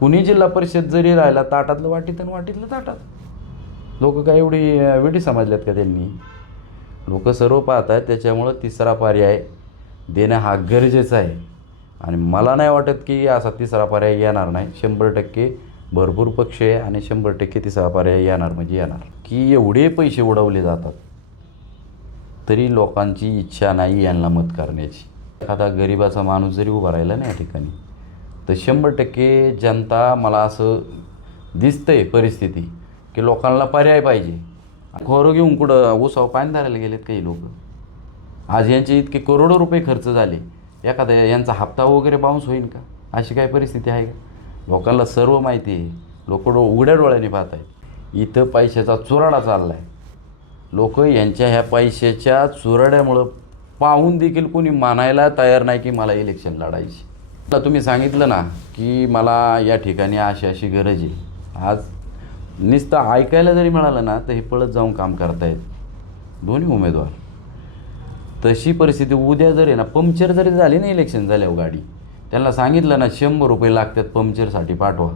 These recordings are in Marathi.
कुणी जिल्हा परिषद जरी राहिला ताटातलं वाटीत आणि वाटीतलं ताटात. लोक काय एवढी वेटी समजल्यात का त्यांनी? लोक सर्व पाहत आहेत. त्याच्यामुळं तिसरा पर्याय देणं हा गरजेचा आहे. आणि मला नाही वाटत की असा तिसरा पर्याय येणार नाही. 100% भरपूर पक्ष आहे आणि 100% तिसरा पर्याय येणार म्हणजे येणार. की एवढे पैसे उडवले जातात तरी लोकांची इच्छा नाही यांना मत करण्याची. एखादा गरिबाचा माणूस जरी उभा राहिला ना या ठिकाणी तर 100% जनता, मला असं दिसतंय परिस्थिती, की लोकांना पर्याय पाहिजे. खोरं घेऊन कुठं उसाव पाणी धरायला गेलेत काही लोक. आज यांचे इतके करोडो रुपये खर्च झाले, एखाद्या यांचा हप्ता वगैरे बाउन्स होईल का? अशी काय परिस्थिती आहे का? लोकांना सर्व माहिती आहे. लोक उघड्या डोळ्याने पाहत आहेत. इथं पैशाचा चुराडा चालला आहे. लोक यांच्या ह्या पैशाच्या चुराड्यामुळं पाहून देखील कोणी मानायला तयार नाही की मला इलेक्शन लढायची. आता तुम्ही सांगितलं ना की मला या ठिकाणी अशी अशी गरज आहे. आज नुसतं ऐकायला जरी मिळालं ना तर हे पळत जाऊन काम करतायत दोन्ही उमेदवार. तशी परिस्थिती उद्या जरी ना पंक्चर जरी झाली ना इलेक्शन झाल्यावर गाडी, त्यांना सांगितलं ना 100 रुपये लागतात पंक्चरसाठी पाठवा,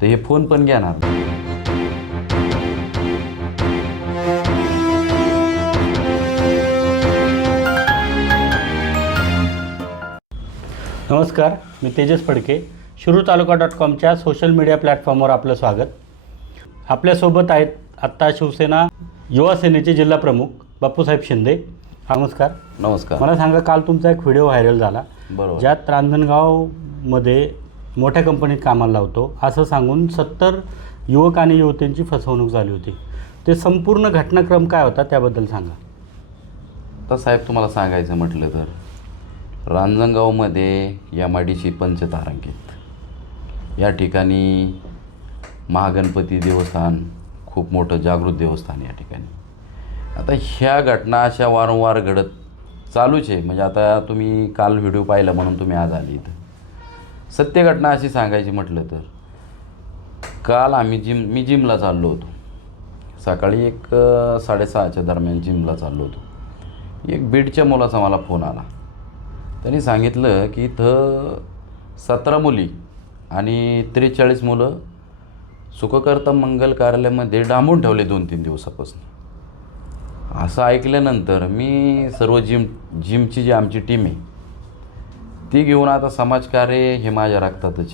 तर हे फोन पण घेणार नाही. नमस्कार, मी तेजस फडके. शिरूरतालुका.comच्या सोशल मीडिया प्लॅटफॉर्मवर आपलं स्वागत. आपल्यासोबत आहेत आत्ता शिवसेना युवा सेनेचे जिल्हा प्रमुख बापूसाहेब शिंदे. नमस्कार. नमस्कार. मला सांगा, काल तुमचा एक व्हिडिओ व्हायरल झाला, बरोबर, ज्यात रांजणगावमध्ये मोठ्या कंपनीत कामाला लावतो असं सांगून 70 युवक आणि युवतींची फसवणूक झाली होती. ते संपूर्ण घटनाक्रम काय होता त्याबद्दल सांगा. तर साहेब, तुम्हाला सांगायचं म्हटलं तर रांजणगावमध्ये MIDC पंचतारांकित या ठिकाणी महागणपती देवस्थान खूप मोठं जागृत देवस्थान या ठिकाणी. आता ह्या घटना अशा वारंवार घडत चालूच आहे. म्हणजे आता तुम्ही काल व्हिडिओ पाहिला म्हणून तुम्ही आज आली इथं. सत्य घटना अशी सांगायची म्हटलं तर काल मी जिमला चाललो होतो. सकाळी एक 6:30च्या दरम्यान जिमला चाललो होतो. एक बीडच्या मुलाचा मला फोन आला. त्यांनी सांगितलं की इथं 17 मुली आणि 43 मुलं सुखकर्ता मंगल कार्यालयामध्ये डांबून ठेवले 2-3 दिवसापासून. असं ऐकल्यानंतर मी सर्व जिमची जी आमची टीम आहे ती घेऊन, आता समाजकार्य हे माझ्या रक्तातच.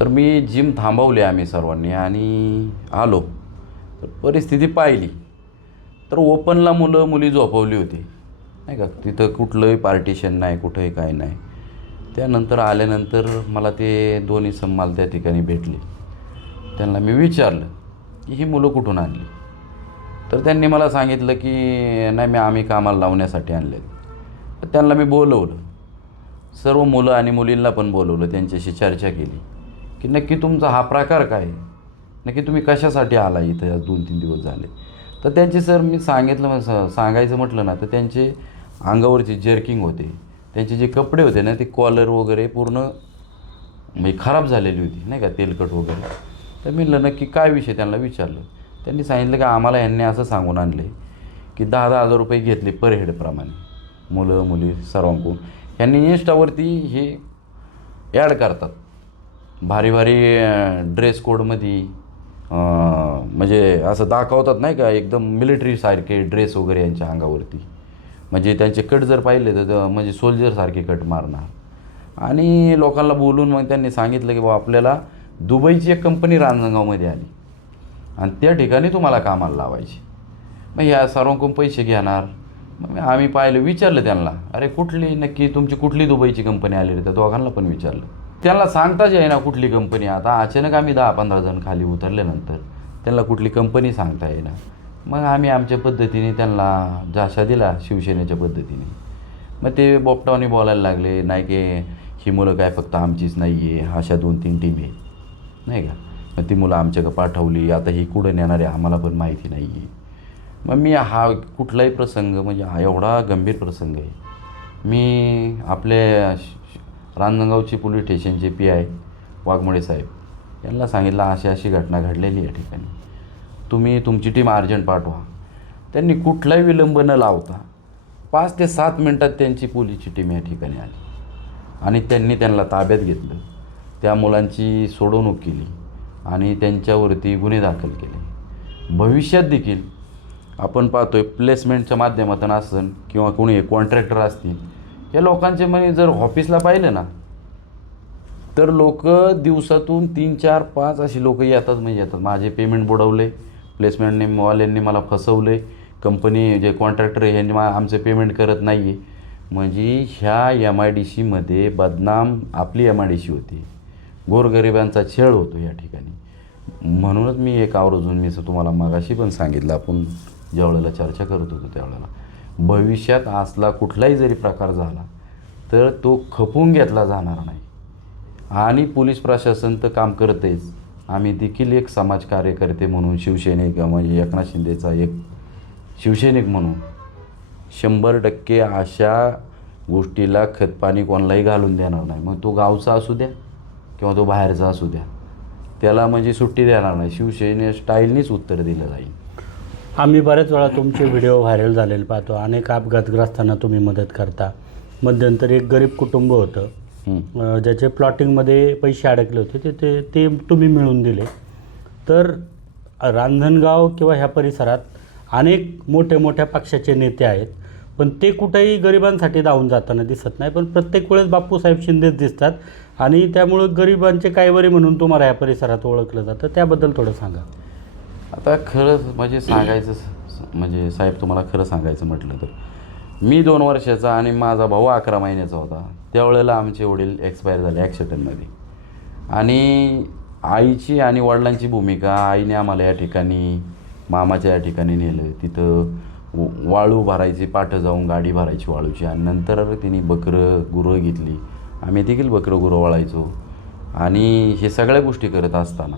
तर मी जिम थांबवली आम्ही सर्वांनी आणि आलो. तर परिस्थिती पाहिली तर ओपनला मुली झोपवली होती, नाही का. तिथं कुठलंही पार्टिशन नाही, कुठंही काय नाही. त्यानंतर आल्यानंतर मला ते दोन्ही मला त्या ठिकाणी भेटले. त्यांना मी विचारलं की ही मुलं कुठून आणली. तर त्यांनी मला सांगितलं की नाही, आम्ही कामाला लावण्यासाठी आणले. तर त्यांना मी बोलवलं, सर्व मुलं आणि मुलींना पण बोलवलं. त्यांच्याशी चर्चा केली की नक्की तुमचा हा प्रकार काय आहे, नक्की तुम्ही कशासाठी आला इथं, आज 2-3 दिवस झाले. तर त्यांचे सर मी सांगायचं म्हटलं ना तर त्यांचे अंगावरची जर्किंग होते, त्यांचे जे कपडे होते ना ते कॉलर वगैरे पूर्ण म्हणजे खराब झालेली होती, नाही का, तेलकट वगैरे. तर मी म्हणलं नक्की काय विषय, त्यांना विचारलं. त्यांनी सांगितलं की आम्हाला यांनी असं सांगून आणले की 10,000 रुपये घेतले पर हेडप्रमाणे मुलं मुली सर्वांकडून. यांनी इन्स्टावरती हे ॲड करतात भारी भारी ड्रेस कोडमध्ये, म्हणजे असं दाखवतात, नाही का, एकदम मिलिटरीसारखे ड्रेस वगैरे यांच्या अंगावरती. म्हणजे त्यांचे कट जर पाहिले तर म्हणजे सोल्जरसारखे कट मारणार. आणि लोकांना बोलून मग त्यांनी सांगितलं की बाबा आपल्याला दुबईची एक कंपनी रांजणगावमध्ये आली आणि त्या ठिकाणी तुम्हाला कामाला लावायची. मग ह्या सर्वांकडून पैसे घेणार. मग आम्ही पाहिलं, विचारलं त्यांना, अरे कुठली नक्की तुमची कुठली दुबईची कंपनी आलेली. तर दोघांना पण विचारलं. त्यांना सांगताच आहे ना कुठली कंपनी. आता अचानक आम्ही 10-15 जण खाली उतरल्यानंतर त्यांना कुठली कंपनी सांगता येईना. मग आम्ही आमच्या पद्धतीने त्यांना जाशा दिला, शिवसेनेच्या पद्धतीने. मग ते बोपटावाने बोलायला लागले, नाही की ही मुलं काय फक्त आमचीच नाही आहे, अशा 2-3 टीम आहे, नाही का. मग ती मुलं आमच्याकडे पाठवली, आता ही कुठं नेणार आहे आम्हाला पण माहिती नाही आहे. मग मी हा कुठलाही प्रसंग, म्हणजे हा एवढा गंभीर प्रसंग आहे, मी आपले रांजणगावची पोलीस स्टेशनचे PI वाघमोडे साहेब यांना सांगितलं अशी अशी घटना घडलेली या ठिकाणी, तुम्ही तुमची टीम अर्जंट पाठवा. त्यांनी कुठलाही विलंब न लावता 5 ते 7 मिनटात त्यांची पोलीसची टीम या ठिकाणी आली आणि त्यांनी त्यांना ताब्यात घेतलं. त्या मुलांची सोडवणूक केली आणि त्यांच्यावरती गुन्हे दाखल केले. भविष्यात देखील आपण पाहतोय प्लेसमेंटच्या माध्यमातून असेल किंवा कोणी कॉन्ट्रॅक्टर असतील, या लोकांचे म्हणजे जर ऑफिसला पाहिलं ना तर लोक दिवसातून 3, 4, 5 अशी लोक येतात, म्हणजे येतात माझे पेमेंट बुडवले, प्लेसमेंटने वाल्यांनी मला फसवले, कंपनी जे कॉन्ट्रॅक्टर आहे ह्यांनी आमचे पेमेंट करत नाही आहे. म्हणजे ह्या MIDCमध्ये बदनाम आपली MIDC होती, गोरगरिबांचा छळ होतो या ठिकाणी. म्हणूनच मी एक आवर्जून मी तुम्हाला मागाशी पण सांगितलं, आपण ज्या वेळेला चर्चा करत होतो त्यावेळेला, भविष्यात असला कुठलाही जरी प्रकार झाला तर तो खपवून घेतला जाणार नाही. आणि पोलीस प्रशासन तर काम करतेच, आम्ही देखील एक समाज कार्यकर्ते म्हणून शिवसैनिक म्हणजे एकनाथ शिंदेचा एक शिवसैनिक म्हणून 100% अशा गोष्टीला खतपाणी कोणालाही घालून देणार नाही. मग तो गावचा असू द्या किंवा तो बाहेरचा असू द्या, त्याला म्हणजे सुट्टी देणार नाही. शिवसेने स्टाईलनीच उत्तर दिलं जाईल. आम्ही बऱ्याच वेळा तुमचे व्हिडिओ व्हायरल झालेले पाहतो, अनेक अपघातग्रस्तांना तुम्ही मदत करता. मध्यंतरी एक गरीब कुटुंब होतं ज्याचे प्लॉटिंगमध्ये पैसे अडकले होते, ते तुम्ही मिळवून दिले. तर रांजणगाव किंवा ह्या परिसरात अनेक मोठ्या पक्षाचे नेते आहेत, पण ते कुठेही गरिबांसाठी धावून जाताना दिसत नाही. पण प्रत्येक वेळेस बापूसाहेब शिंदेच दिसतात आणि त्यामुळं गरिबांचे कायवरी म्हणून तुम्हाला ह्या परिसरात ओळखलं जातं. त्याबद्दल थोडं सांगा. आता खरं म्हणजे सांगायचं म्हणजे साहेब, तुम्हाला खरं सांगायचं म्हटलं तर मी 2 वर्षाचा आणि माझा भाऊ 11 महिन्याचा होता. त्यावेळेला आमचे वडील एक्सपायर झाले ॲक्सिडेंटमध्ये. आणि आईची आणि वडिलांची भूमिका, आईने आम्हाला या ठिकाणी मामाच्या या ठिकाणी नेलं. तिथं वाळू भरायची, पाठं जाऊन गाडी भरायची वाळूची, आणि नंतर तिने गुरं घेतली. आम्ही देखील गुरं वळायचो. आणि हे सगळ्या गोष्टी करत असताना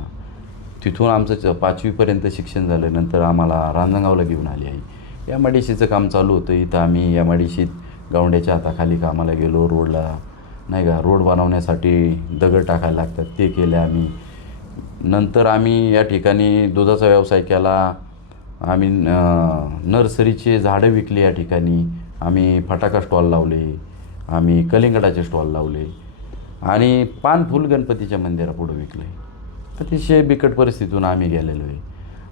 तिथून आमचं 5वीपर्यंत शिक्षण झालं. नंतर आम्हाला रांजणगावला घेऊन आली आई. MIDCचं काम चालू होतं. इथं आम्ही MIDCत गावंड्याच्या हाताखाली कामाला गेलो. रोडला नाही का, रोड बनवण्यासाठी दगड टाकायला लागतात, ते केले आम्ही. नंतर आम्ही या ठिकाणी दुधाचा व्यवसाय केला. आम्ही नर्सरीचे झाडं विकली या ठिकाणी. आम्ही फटाका स्टॉल लावले, आम्ही कलिंगडाचे स्टॉल लावले आणि पान फुल गणपतीच्या मंदिरापुढं विकले. अतिशय बिकट परिस्थितीतून आम्ही गेलेलो आहे.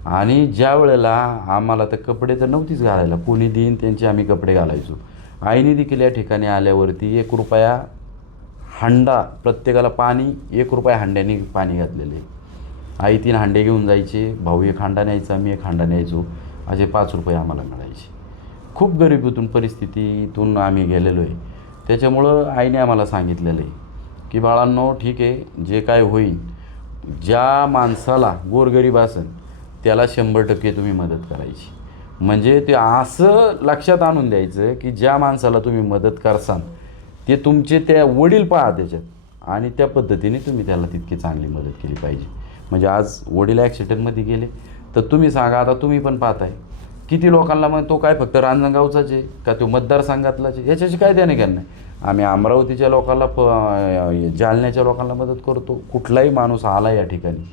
आणि ज्या वेळेला आम्हाला तर कपडे तर नव्हतीच घालायला, कोणी देईन त्यांचे आम्ही कपडे घालायचो. आईने देखील या ठिकाणी आल्यावरती ₹1 हांडा, प्रत्येकाला पाणी ₹1 हांड्याने पाणी घातलेले. आई 3 हांडे घेऊन जायचे, भाऊ 1 हांडा न्यायचा, मी 1 हांडा न्यायचो. असे ₹5 आम्हाला मिळायचे. खूप गरिबीतून परिस्थितीतून आम्ही गेलेलो आहे. त्याच्यामुळं आईने आम्हाला सांगितलेलं आहे की बाळांनो, ठीक आहे, जे काय होईल, ज्या माणसाला गोरगरीब असेल त्याला 100% तुम्ही मदत करायची. म्हणजे ते असं लक्षात आणून द्यायचं की ज्या माणसाला तुम्ही मदत करसाल ते तुमचे त्या वडील पहा त्याच्यात, आणि त्या पद्धतीने तुम्ही त्याला तितकी चांगली मदत केली पाहिजे. म्हणजे आज वडील ॲक्सिडेंटमध्ये गेले तर तुम्ही सांगा, आता तुम्ही पण पाहताय किती लोकांना, मग तो काय फक्त रांजणगावचाच आहे का, तो मतदारसंघातलाच आहे, याच्याशी काय देणे घेणं नाही. आम्ही अमरावतीच्या लोकांना जालन्याच्या लोकांना मदत करतो. कुठलाही माणूस आला या ठिकाणी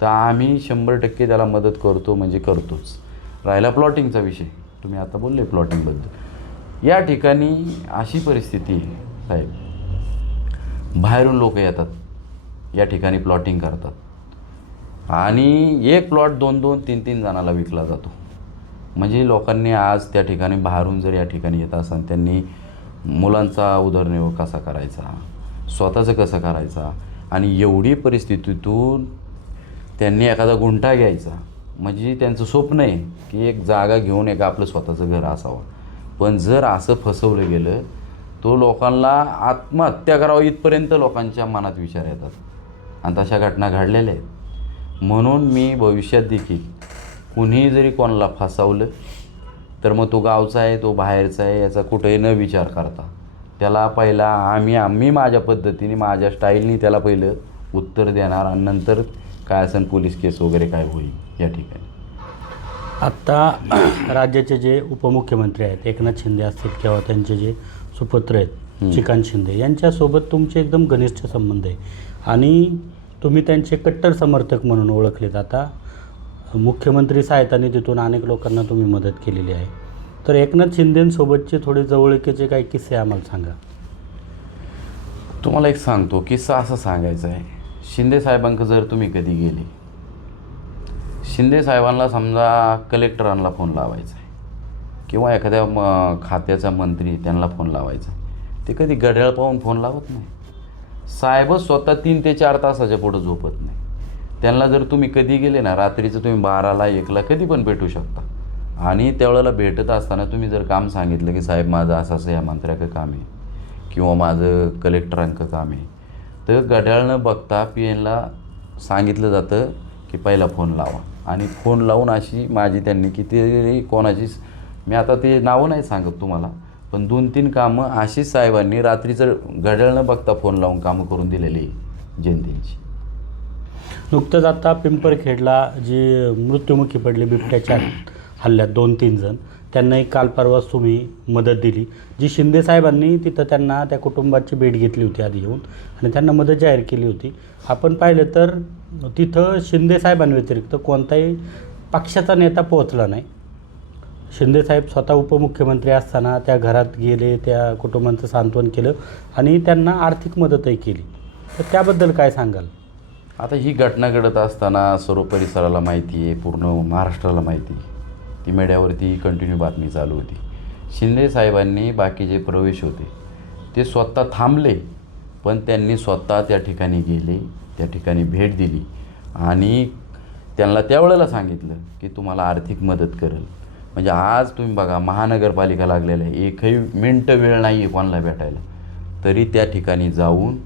तर आम्ही 100% त्याला मदत करतो, म्हणजे करतोच. राहिला प्लॉटिंगचा विषय, तुम्ही आता बोलले प्लॉटिंगबद्दल, या ठिकाणी अशी परिस्थिती आहे साहेब, बाहेरून लोक येतात या ठिकाणी प्लॉटिंग करतात आणि एक प्लॉट 2-2, 3-3 जणाला विकला जातो. म्हणजे लोकांनी आज त्या ठिकाणी बाहेरून जर या ठिकाणी येत असाल, त्यांनी मुलांचा उदरनिर्वाह कसा करायचा, स्वतःचं कसं करायचा, आणि एवढी परिस्थितीतून त्यांनी एखादा गुंठा घ्यायचा, म्हणजे त्यांचं स्वप्न आहे की एक जागा घेऊन एक आपलं स्वतःचं घर असावं. पण जर असं फसवलं गेलं तो लोकांना आत्महत्या करावं इथपर्यंत लोकांच्या मनात विचार येतात, आणि तशा घटना घडलेल्या आहेत. म्हणून मी भविष्यात देखील कुणीही जरी कोणाला फसवलं तर मग तो गावचा आहे, तो बाहेरचा आहे, याचा कुठेही न विचार करता त्याला पहिला आम्ही माझ्या पद्धतीने, माझ्या स्टाईलनी त्याला पहिलं उत्तर देणार, आणि नंतर काय असेल पोलीस केस वगैरे काय होईल या ठिकाणी. आत्ता राज्याचे जे उपमुख्यमंत्री आहेत, एकनाथ शिंदे असतील किंवा त्यांचे जे सुपुत्र आहेत श्रीकांत शिंदे, यांच्यासोबत तुमचे एकदम घनिष्ठ संबंध आहे आणि तुम्ही त्यांचे कट्टर समर्थक म्हणून ओळखले जाता. मुख्यमंत्री सहायता निधीतून अनेक लोकांना तुम्ही मदत केलेली आहे. तर एकनाथ शिंदेंसोबतचे थोडे जवळकीचे काही किस्से आम्हाला सांगा. तुम्हाला एक सांगतो, किस्सा असा सांगायचा आहे. शिंदे साहेबांक जर तुम्ही कधी गेले, शिंदे साहेबांना समजा कलेक्टरांना फोन लावायचा आहे किंवा एखाद्या खात्याचा मंत्री त्यांना फोन लावायचा आहे, ते कधी घड्याळ पाहून फोन लावत नाही. साहेबच स्वतः 3 ते 4 तासाच्या पुढं झोपत नाही. त्यांना जर तुम्ही कधी गेले ना, रात्रीचं तुम्ही 12ला 1ला कधी पण भेटू शकता. आणि त्यावेळेला भेटत असताना तुम्ही जर काम सांगितलं की साहेब माझं असं असं या मंत्र्याचं काम आहे किंवा माझं कलेक्टरांचं काम आहे, तर घड्याळ न बघता PNला सांगितलं जातं की पहिला फोन लावा. आणि फोन लावून अशी माझी त्यांनी किती कोणाची, मी आता ते नावं नाही सांगत तुम्हाला, पण 2-3 कामं अशीच साहेबांनी रात्रीचं घड्याळ न बघता फोन लावून कामं करून दिलेली जनतेची. नुकतंच आता पिंपरखेडला जे मृत्युमुखी पडले बिबट्याच्या हल्ल्यात 2-3 जण, त्यांनाही काल परवाच तुम्ही मदत दिली, जी शिंदे साहेबांनी तिथं त्यांना त्या कुटुंबाची भेट घेतली होती आधी येऊन आणि त्यांना मदत जाहीर केली होती. आपण पाहिलं तर तिथं शिंदे साहेबांव्यतिरिक्त कोणताही पक्षाचा नेता पोहोचला नाही. शिंदे साहेब स्वतः उपमुख्यमंत्री असताना त्या घरात गेले, त्या कुटुंबांचं सांत्वन केलं आणि त्यांना आर्थिक मदतही केली. तर त्याबद्दल काय सांगाल? आता ही घटना घडत असताना सर्व परिसराला माहिती आहे, पूर्ण महाराष्ट्राला माहिती आहे. ती मीडियावरती कंटिन्यू बातमी चालू होती. शिंदे साहेबांनी बाकीचे प्रवेश होते ते स्वतः थांबले, पण त्यांनी स्वतः त्या ठिकाणी गेले, त्या ठिकाणी भेट दिली आणि त्यांना त्यावेळेला सांगितलं की तुम्हाला आर्थिक मदत करेल. म्हणजे आज तुम्ही बघा, महानगरपालिका लागलेलं आहे, एकही मिनटं वेळ नाही आहे कोणाला भेटायला, तरी त्या ठिकाणी जाऊन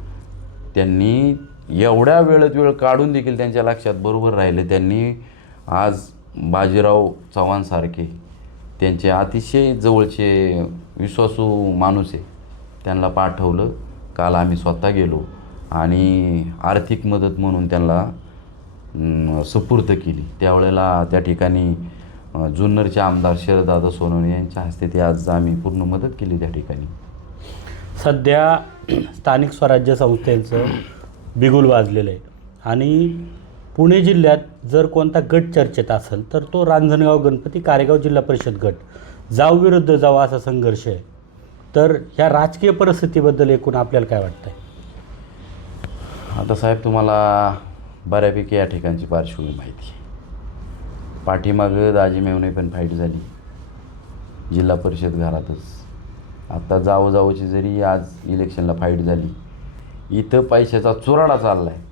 त्यांनी एवढ्या वेळेत वेळ काढून देखील त्यांच्या लक्षात बरोबर राहिले. त्यांनी आज बाजीराव चव्हाणसारखे त्यांचे अतिशय जवळचे विश्वासू माणूस आहे, त्यांना पाठवलं. काल आम्ही स्वतः गेलो आणि आर्थिक मदत म्हणून त्यांना सुपूर्द केली. त्यावेळेला त्या ठिकाणी जुन्नरचे आमदार शरददादा सोनवणे यांच्या हस्ते ते आज आम्ही पूर्ण मदत केली त्या ठिकाणी. सध्या स्थानिक स्वराज्य संस्थेचं बिगुल वाजलेलं आहे आणि पुणे जिल्ह्यात जर कोणता गट चर्चेत असेल तर तो रांजणगाव गणपती कारेगाव जिल्हा परिषद गट, जाव विरुद्ध जाव असा संघर्ष आहे. तर ह्या राजकीय परिस्थितीबद्दल एकूण आपल्याला काय वाटतं आहे? आता साहेब तुम्हाला बऱ्यापैकी या ठिकाणची पार्श्वभूमी माहिती आहे. पाठीमागं दाजी मेवणे पण फाईट झाली जिल्हा परिषद घरातच. आता जावोजावोची जरी आज इलेक्शनला फाईट झाली, इथं पैशाचा चुराडा चालला आहे.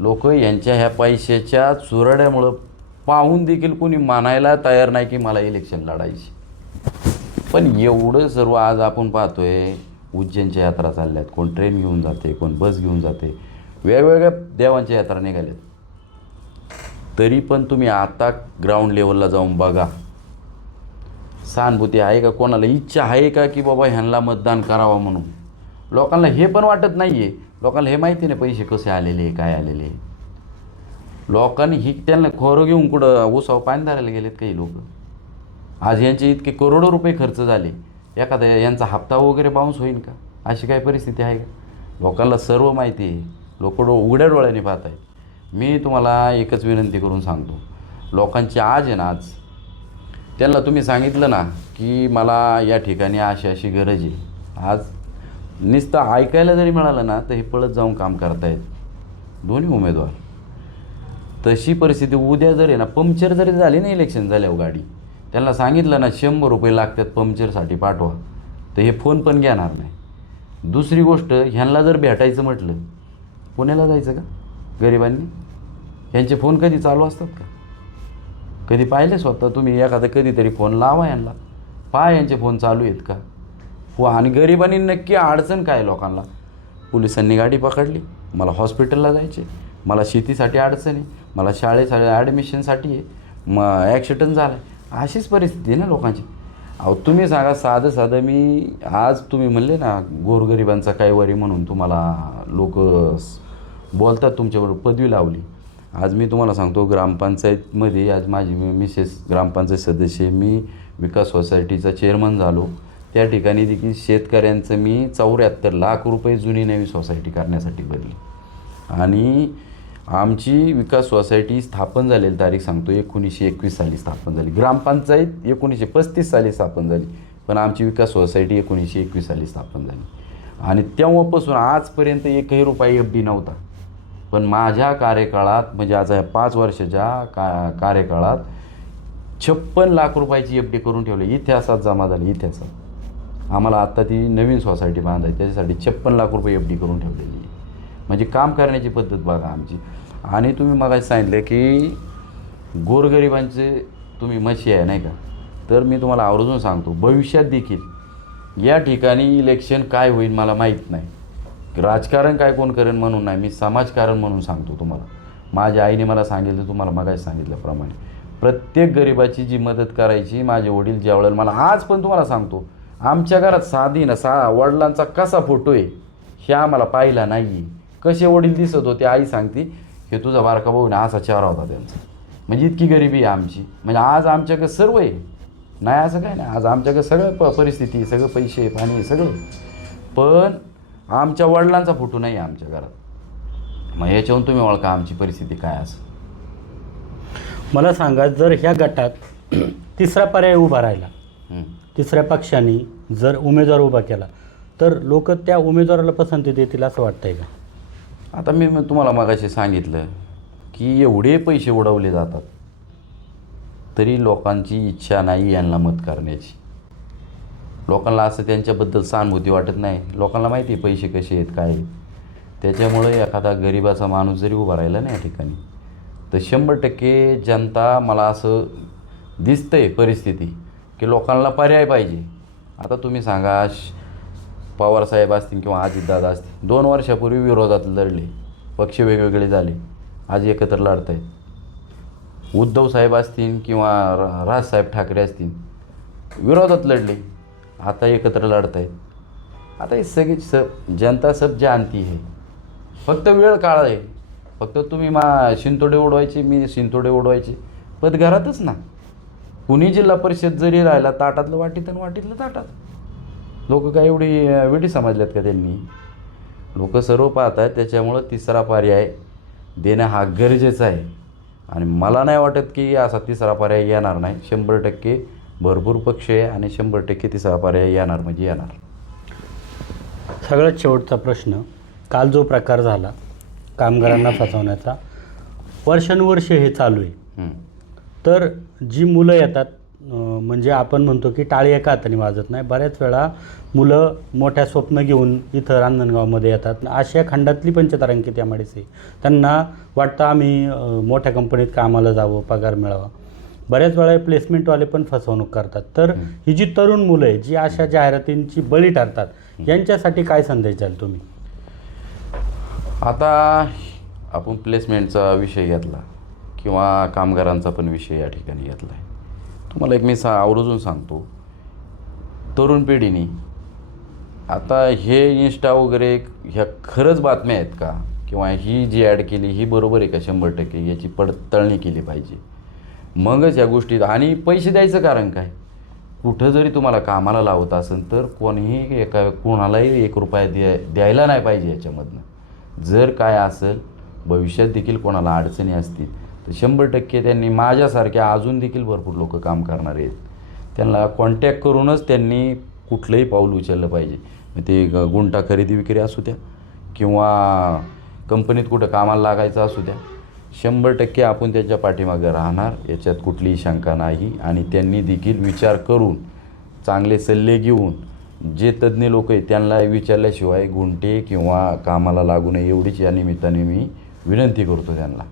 लोक यांच्या ह्या पैशाच्या चुराड्यामुळं पाहून देखील कोणी मानायला तयार नाही की मला इलेक्शन लढायची. पण एवढं सर्व आज आपण पाहतोय, उज्जैनच्या यात्रा चालल्यात, कोण ट्रेन घेऊन जाते, कोण बस घेऊन जाते, वेगवेगळ्या देवांच्या यात्रा निघाल्यात. तरी पण तुम्ही आता ग्राउंड लेवलला जाऊन बघा, सहानुभूती आहे का? कोणाला इच्छा आहे का की बाबा ह्यांना मतदान करावं म्हणून? लोकांना हे पण वाटत नाही आहे. लोकांना हे माहिती नाही पैसे कसे आलेले, काय आलेले. लोकांनी ही त्यांना खोरं घेऊन कुठं उसाव पाणी धरायला गेलेत काही लोक. आज यांचे इतके करोडो रुपये खर्च झाले, एखादा यांचा हप्ता वगैरे बाउन्स होईल का? अशी काय परिस्थिती आहे का? लोकांना सर्व माहिती आहे, लोक उघड्या डोळ्याने पाहत आहेत. मी तुम्हाला एकच विनंती करून सांगतो, लोकांची आज आहे ना, आज त्यांना तुम्ही सांगितलं ना की मला या ठिकाणी अशी अशी गरज आहे, आज नुसतं ऐकायला जरी मिळालं ना तर हे पळत जाऊन काम करतायत दोन्ही उमेदवार. तशी परिस्थिती उद्या जर आहे ना, पंक्चर जरी झाली ना इलेक्शन झाल्यावर गाडी, त्यांना सांगितलं ना 100 रुपये लागतात पंक्चरसाठी पाठवा, तर हे फोन पण घेणार नाही. दुसरी गोष्ट, ह्यांना जर भेटायचं म्हटलं, पुण्याला जायचं का गरिबांनी? ह्यांचे फोन कधी चालू असतात का? कधी पाहिले स्वतः तुम्ही? एखादा कधीतरी फोन लावा यांना, पहा यांचे फोन चालू आहेत का? आणि गरिबांनी नक्की अडचण काय लोकांना? पोलिसांनी गाडी पकडली, मला हॉस्पिटलला जायचे, मला शेतीसाठी अडचण आहे, मला शाळेसाठी ॲडमिशनसाठी आहे, मग ॲक्सिडेंट झाला आहे, अशीच परिस्थिती आहे ना लोकांची. अहो तुम्ही सांगा, साधं मी आज तुम्ही म्हणले ना गोरगरिबांचा काय वरी म्हणून तुम्हाला लोक बोलतात, तुमच्याबरोबर पदवी लावली. आज मी तुम्हाला सांगतो, ग्रामपंचायतमध्ये आज माझी मिसेस ग्रामपंचायत सदस्य, मी विकास सोसायटीचा चेअरमन झालो. त्या ठिकाणी देखील शेतकऱ्यांचं मी 74 लाख रुपये जुनी नवी सोसायटी करण्यासाठी भरली. आणि आमची विकास सोसायटी स्थापन झालेली तारीख सांगतो 1921 साली स्थापन झाली. ग्रामपंचायत 1935 साली स्थापन झाली, पण आमची विकास सोसायटी 1921 साली स्थापन झाली. आणि तेव्हापासून आजपर्यंत एकही रुपया FD नव्हता. पण माझ्या कार्यकाळात म्हणजे आता या 5 वर्षाच्या कार्यकाळात 56 लाख रुपयाची एफ डी करून ठेवली. इतिहासात जमा झाली, इतिहासात. आम्हाला आत्ता ती नवीन सोसायटी बांधायची, त्याच्यासाठी 56 लाख रुपये एफ डी करून ठेवलेली आहे. म्हणजे काम करण्याची पद्धत बघा आमची. आणि तुम्ही मगाशी सांगितलं की गोरगरिबांचे तुम्ही म्हशी आहे नाही का, तर मी तुम्हाला आवर्जून सांगतो, भविष्यात देखील या ठिकाणी इलेक्शन काय होईल मला माहीत नाही. राजकारण काय कोण करेन म्हणून नाही, मी समाजकारण म्हणून सांगतो तुम्हाला. माझ्या आईने मला सांगितलं, तुम्हाला मगाशी सांगितल्याप्रमाणे प्रत्येक गरिबाची जी मदत करायची माझे वडील ज्या वेळेला मला, आज पण तुम्हाला सांगतो, आमच्या घरात साधी ना वडिलांचा कसा फोटो आहे हे आम्हाला पाहिला नाही. कसे वडील दिसत होते आई सांगते, हे तुझा बारका भाऊ ना असा चेहरा होता त्यांचा. म्हणजे इतकी गरिबी आहे आमची. म्हणजे आज आमच्याकडे सर्व आहे, नाही असं काय नाही, आज आमच्याकडे सगळं परिस्थिती, सगळं पैसे पाणी सगळं, पण आमच्या वडिलांचा फोटो नाही आहे आमच्या घरात. मग याच्यावरून तुम्ही ओळखा आमची परिस्थिती काय असं. मला सांगा, जर ह्या गटात तिसरा पर्याय उभा राहिला, तिसऱ्या पक्षाने जर उमेदवार उभा केला, तर लोक त्या उमेदवाराला पसंती देतील असं वाटतंय का? आता मी तुम्हाला मगाशी सांगितलं की एवढे पैसे उडवले जातात तरी लोकांची इच्छा नाही यांना मत करण्याची. लोकांना असं त्यांच्याबद्दल सहानुभूती वाटत नाही. लोकांना माहिती आहे पैसे कसे आहेत काय आहेत. त्याच्यामुळे एखादा गरिबाचा माणूस जरी उभा राहिला ना या ठिकाणी, तर 100% जनता, मला असं दिसतंय परिस्थिती की लोकांना पर्याय पाहिजे. आता तुम्ही सांगा, पवारसाहेब असतील किंवा अजितदादा असतील, 2 वर्षापूर्वी विरोधात लढले, पक्ष वेगवेगळे झाले, आज एकत्र लढत आहेत. उद्धव साहेब असतील किंवा राजसाहेब ठाकरे असतील, विरोधात लढले, आता एकत्र लढत आहेत. आता हे सगळी जनता सब जानती है, फक्त वेळ काळ आहे. फक्त तुम्ही शिंतोडे उडवायचे, मी शिंतोडे उडवायचे, पद घरातच ना. कुणी जिल्हा परिषद जरी राहिला, ताटातलं वाटीत आणि वाटीतलं ताटात. लोक काय एवढी वेळी समजल्यात का त्यांनी? लोक सर्व पाहत आहेत. त्याच्यामुळं तिसरा पर्याय देणं हा गरजेचा आहे. आणि मला नाही वाटत की असा तिसरा पर्याय येणार नाही. 100% भरपूर पक्ष आहे आणि 100% तिसरा पर्याय येणार म्हणजे येणार. सगळ्यात शेवटचा प्रश्न, काल जो प्रकार झाला कामगारांना फसवण्याचा, वर्षानुवर्षे हे चालू आहे. तर जी मुलं येतात, म्हणजे आपण म्हणतो की टाळी एका हाताने वाजत नाही, बऱ्याच वेळा मुलं मोठ्या स्वप्न घेऊन इथं रांजणगावमध्ये येतात. आशिया खंडातली पंचतारांकित एमआयडीसी, त्यांना वाटतं आम्ही मोठ्या कंपनीत कामाला जावं, पगार मिळावा. बऱ्याच वेळा प्लेसमेंटवाले पण फसवणूक करतात. तर ही जी तरुण मुलं आहे, जी अशा जाहिरातींची बळी ठरतात, यांच्यासाठी काय संदेश द्याल तुम्ही? आता आपण प्लेसमेंटचा विषय घेतला किंवा कामगारांचा पण विषय या ठिकाणी घेतला आहे. तुम्हाला एक मी आवर्जून सांगतो, तरुण पिढीने आता हे इन्स्टा वगैरे ह्या खरंच बातम्या आहेत का, किंवा ही जी ॲड केली ही बरोबर आहे का, 100% याची पडताळणी केली पाहिजे. मगच या गोष्टीत. आणि पैसे द्यायचं कारण काय? कुठं जरी तुम्हाला कामाला लावत असेल तर कोणीही कोणालाही 1 रुपया द्यायला नाही पाहिजे याच्यामधनं. जर काय असेल भविष्यात देखील कोणाला अडचणी असतील तर 100% त्यांनी, माझ्यासारख्या अजून देखील भरपूर लोक काम करणारे आहेत, त्यांना कॉन्टॅक्ट करूनच त्यांनी कुठलंही पाऊल उचललं पाहिजे. मग ते गुंठा खरेदी विक्री असू द्या किंवा कंपनीत कुठं कामाला लागायचं असू द्या, 100% आपण त्याच्या पाठीमागे राहणार, याच्यात कुठलीही शंका नाही. आणि त्यांनी देखील विचार करून, चांगले सल्ले घेऊन, जे तज्ज्ञ लोक आहेत त्यांना विचारल्याशिवाय गुंठे किंवा कामाला लागू नये, एवढीच या निमित्ताने मी विनंती करतो त्यांना.